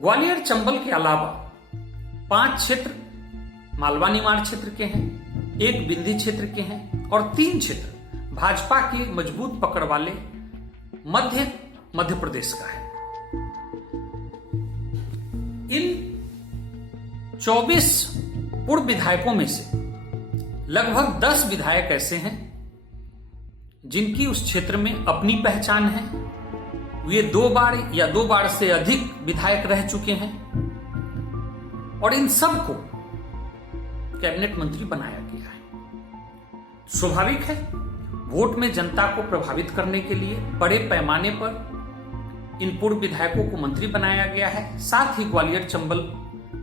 ग्वालियर चंबल के अलावा 5 क्षेत्र मालवा निमाड़ क्षेत्र के हैं, 1 बिंदी क्षेत्र के हैं और 3 क्षेत्र भाजपा के मजबूत पकड़ वाले मध्य प्रदेश का है। इन 24 पूर्व विधायकों में से लगभग 10 विधायक ऐसे हैं जिनकी उस क्षेत्र में अपनी पहचान है। वे 2 बार या 2 बार से अधिक विधायक रह चुके हैं और इन सबको कैबिनेट मंत्री बनाया गया है। स्वाभाविक है, वोट में जनता को प्रभावित करने के लिए बड़े पैमाने पर इन पूर्व विधायकों को मंत्री बनाया गया है। साथ ही ग्वालियर चंबल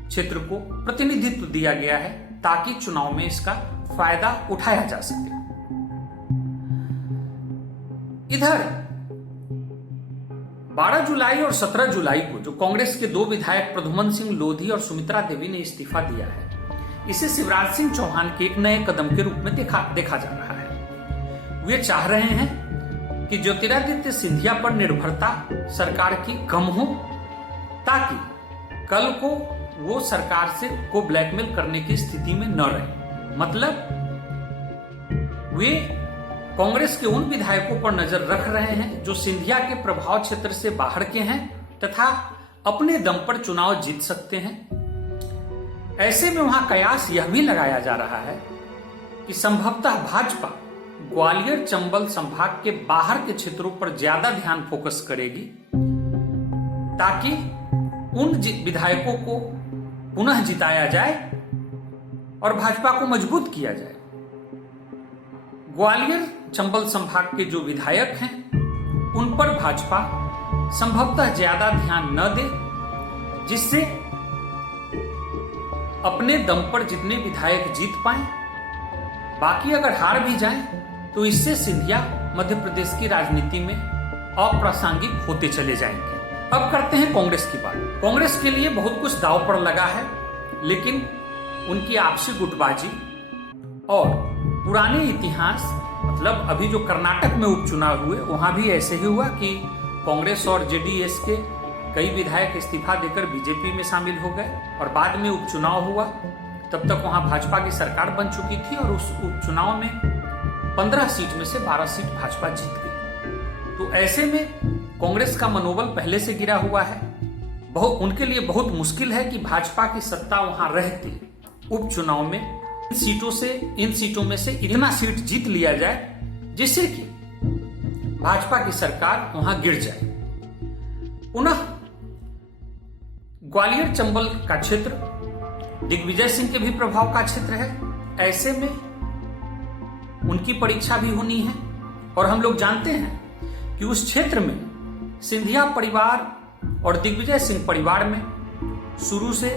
क्षेत्र को प्रतिनिधित्व दिया गया है ताकि चुनाव में इसका फायदा उठाया जा सके। इधर 12 जुलाई और 17 जुलाई को जो कांग्रेस के 2 विधायक प्रद्युमन सिंह लोधी और सुमित्रा देवी ने इस्तीफा दिया है, इसे शिवराज सिंह चौहान के एक नए कदम के रूप में देखा जा रहा है। वे चाह रहे हैं कि ज्योतिरादित्य सिंधिया पर निर्भरता सरकार की कम हो ताकि कल को वो सरकार को ब्लैकमेल करने की स्थिति में न रहे। मतलब वे कांग्रेस के उन विधायकों पर नजर रख रहे हैं जो सिंधिया के प्रभाव क्षेत्र से बाहर के हैं तथा अपने दम पर चुनाव जीत सकते हैं। ऐसे में वहां कयास यह भी लगाया जा रहा है कि संभवतः भाजपा ग्वालियर चंबल संभाग के बाहर के क्षेत्रों पर ज्यादा ध्यान फोकस करेगी ताकि उन विधायकों को पुनः जिताया जाए और भाजपा को मजबूत किया जाए। ग्वालियर चंबल संभाग के जो विधायक हैं उन पर भाजपा संभवतः ज्यादा ध्यान न दे, जिससे अपने दम पर जितने विधायक जीत पाए, बाकी अगर हार भी जाएं तो इससे सिंधिया मध्य प्रदेश की राजनीति में अप्रासंगिक होते चले जाएंगे। अब करते हैं कांग्रेस की बात। कांग्रेस के लिए बहुत कुछ दांव पर लगा है, लेकिन उनकी आपसी गुटबाजी और पुराने इतिहास, मतलब अभी जो कर्नाटक में उपचुनाव हुए वहां भी ऐसे ही हुआ कि कांग्रेस और जेडीएस के कई विधायक इस्तीफा देकर बीजेपी में शामिल हो गए और बाद में उपचुनाव हुआ। तब तक वहां भाजपा की सरकार बन चुकी थी और उस उपचुनाव में 15 सीट में से 12 सीट भाजपा जीत गई। तो ऐसे में कांग्रेस का मनोबल पहले से गिरा हुआ है। उनके लिए बहुत मुश्किल है कि भाजपा की सत्ता वहां रहती उपचुनाव में इन सीटों में से इतना सीट जीत लिया जाए जिससे कि भाजपा की सरकार वहां गिर जाए। पुनः ग्वालियर चंबल का क्षेत्र दिग्विजय सिंह के भी प्रभाव का क्षेत्र है। ऐसे में उनकी परीक्षा भी होनी है और हम लोग जानते हैं कि उस क्षेत्र में सिंधिया परिवार और दिग्विजय सिंह परिवार में शुरू से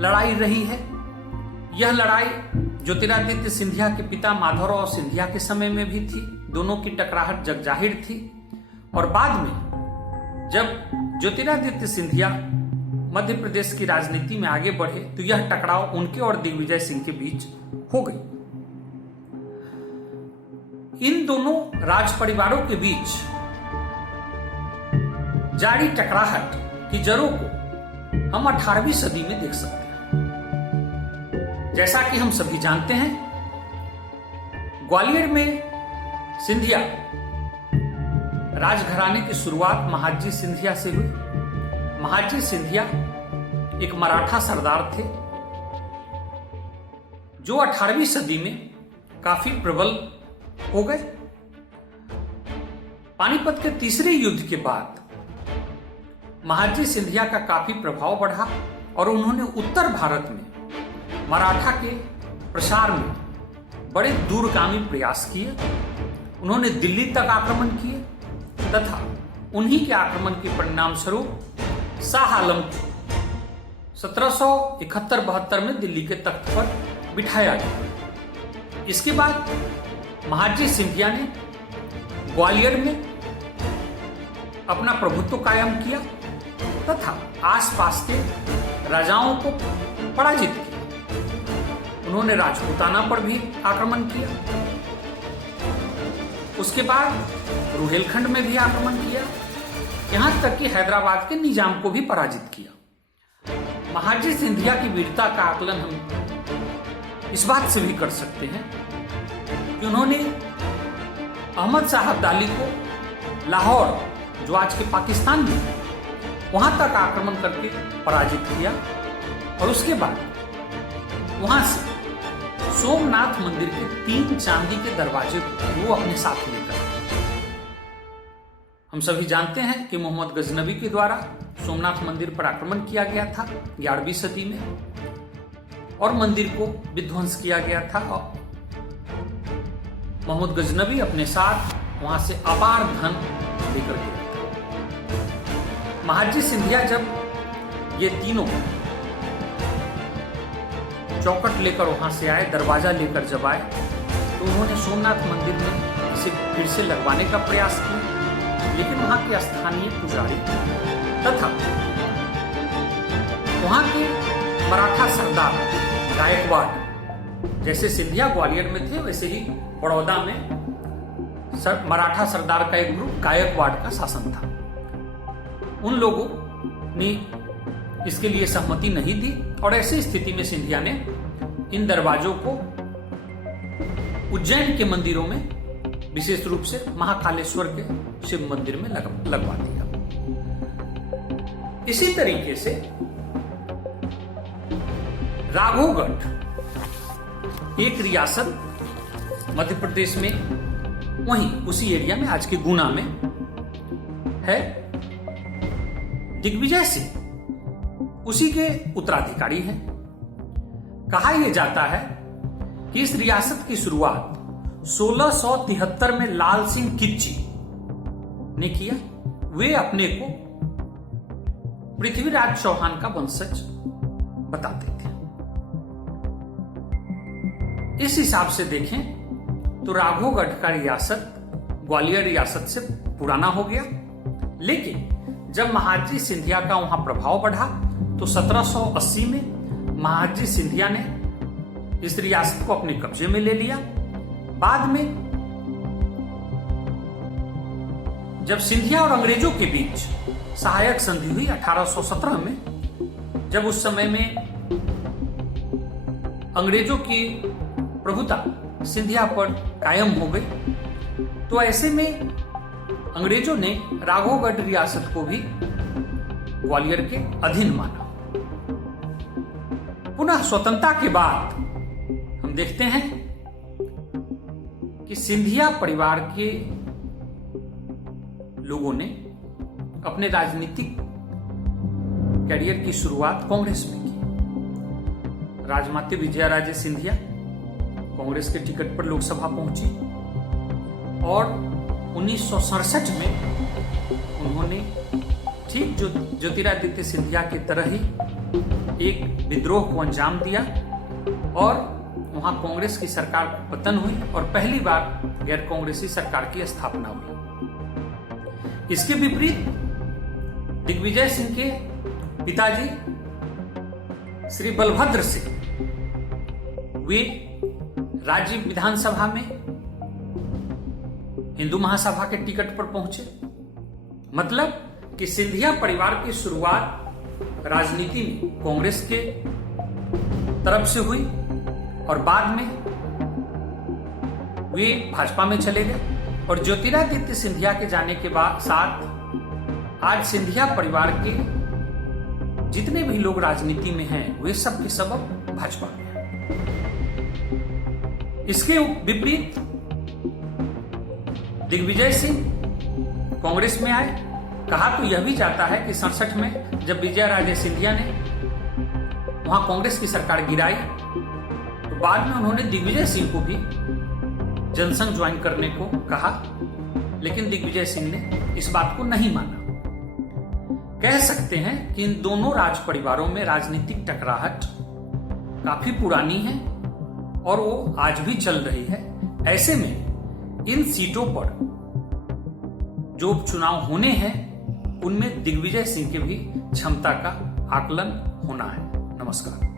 लड़ाई रही है। यह लड़ाई ज्योतिरादित्य सिंधिया के पिता माधवराव सिंधिया के समय में भी थी। दोनों की टकराहट जगजाहिर थी और बाद में जब ज्योतिरादित्य सिंधिया मध्य प्रदेश की राजनीति में आगे बढ़े तो यह टकराव उनके और दिग्विजय सिंह के बीच हो गई। इन दोनों राज परिवारों के बीच जारी टकराहट की जड़ों को हम 18वीं सदी में देख सकते हैं। जैसा कि हम सभी जानते हैं, ग्वालियर में सिंधिया राजघराने की शुरुआत महाजी सिंधिया से हुई। महाजी सिंधिया एक मराठा सरदार थे जो 18वीं सदी में काफी प्रबल हो गए। पानीपत के तीसरे युद्ध के बाद महाजी सिंधिया का काफी प्रभाव बढ़ा और उन्होंने उत्तर भारत में मराठा के प्रसार में बड़े दूरगामी प्रयास किए। उन्होंने दिल्ली तक आक्रमण किए तथा उन्हीं के आक्रमण के परिणाम स्वरूप शाह आलम को 1771-72 में दिल्ली के तख्त पर बिठाया गया। इसके बाद महाजी सिंधिया ने ग्वालियर में अपना प्रभुत्व कायम किया तथा आसपास के राजाओं को पराजित किया। उन्होंने राजपूताना पर भी आक्रमण किया। उसके बाद रुहेलखंड में भी आक्रमण किया यहां तक कि हैदराबाद के निजाम को भी पराजित किया। महाजी सिंधिया की वीरता का आकलन हम इस बात से भी कर सकते हैं कि उन्होंने अहमद शाह अब्दाली को लाहौर, जो आज के पाकिस्तान में है, वहां तक आक्रमण करके पराजित किया और उसके बाद वहां से सोमनाथ मंदिर के 3 चांदी के दरवाजे को वो अपने साथ लेकर गए। हम सभी जानते हैं कि मोहम्मद गजनवी के द्वारा सोमनाथ मंदिर पर आक्रमण किया गया था 11वीं सदी में और मंदिर को विध्वंस किया गया था। और मोहम्मद गजनवी अपने साथ वहां से अपार धन लेकर गया था। महाजी सिंधिया जब ये तीनों चौखट लेकर वहां से आए, दरवाजा लेकर जब आए, तो उन्होंने सोमनाथ मंदिर में इसे फिर से लगवाने का प्रयास किया, लेकिन वहां के स्थानीय पुजारी तथा वहां के मराठा सरदार गायकवाड़, जैसे सिंधिया ग्वालियर में थे वैसे ही बड़ौदा में मराठा सरदार का एक ग्रुप गायकवाड़ का शासन था। उन लोगों ने इसके लिए सहमति नहीं दी और ऐसी स्थिति में सिंधिया ने इन दरवाजों को उज्जैन के मंदिरों में, विशेष रूप से महाकालेश्वर के शिव मंदिर में लगवा दिया। इसी तरीके से राघोगढ़ एक रियासत मध्य प्रदेश में, वहीं उसी एरिया में, आज के गुना में है। दिग्विजय सिंह उसी के उत्तराधिकारी हैं। कहा यह जाता है कि इस रियासत की शुरुआत 1673 में लाल सिंह किच्ची ने किया। वे अपने को पृथ्वीराज चौहान का वंशज बताते थे। इस हिसाब से देखें तो राघोगढ़ का रियासत ग्वालियर रियासत से पुराना हो गया, लेकिन जब महाजी सिंधिया का वहां प्रभाव बढ़ा तो 1780 में महाजी सिंधिया ने इस रियासत को अपने कब्जे में ले लिया। बाद में जब सिंधिया और अंग्रेजों के बीच सहायक संधि हुई 1817 में, जब उस समय में अंग्रेजों की प्रभुता सिंधिया पर कायम हो गई, तो ऐसे में अंग्रेजों ने राघोगढ़ रियासत को भी ग्वालियर के अधीन माना। पुनः स्वतंत्रता के बाद हम देखते हैं कि सिंधिया परिवार के लोगों ने अपने राजनीतिक कैरियर की शुरुआत कांग्रेस में की। राजमाता विजयाराजे सिंधिया कांग्रेस के टिकट पर लोकसभा पहुंची और 1967 में उन्होंने ठीक ज्योतिरादित्य सिंधिया की तरह ही एक विद्रोह को अंजाम दिया और वहां कांग्रेस की सरकार पतन हुई और पहली बार गैर कांग्रेसी सरकार की स्थापना हुई। इसके विपरीत दिग्विजय सिंह के पिताजी श्री बलभद्र सिंह, वे राज्य विधानसभा में हिंदू महासभा के टिकट पर पहुंचे। मतलब कि सिंधिया परिवार की शुरुआत राजनीति में कांग्रेस के तरफ से हुई और बाद में वे भाजपा में चले गए और ज्योतिरादित्य सिंधिया के जाने के बाद साथ आज सिंधिया परिवार के जितने भी लोग राजनीति में हैं वे सब के सब भाजपा में हैं। इसके विपरीत दिग्विजय सिंह कांग्रेस में आए। कहा तो यह भी जाता है कि 67 में जब विजयाराजे सिंधिया ने वहां कांग्रेस की सरकार गिराई तो बाद में उन्होंने दिग्विजय सिंह को भी जनसंघ ज्वाइन करने को कहा, लेकिन दिग्विजय सिंह ने इस बात को नहीं माना। कह सकते हैं कि इन दोनों राज परिवारों में राजनीतिक टकराहट काफी पुरानी है और वो आज भी चल रही है। ऐसे में इन सीटों पर जो उपचुनाव होने हैं उनमें दिग्विजय सिंह की भी क्षमता का आकलन होना है। नमस्कार।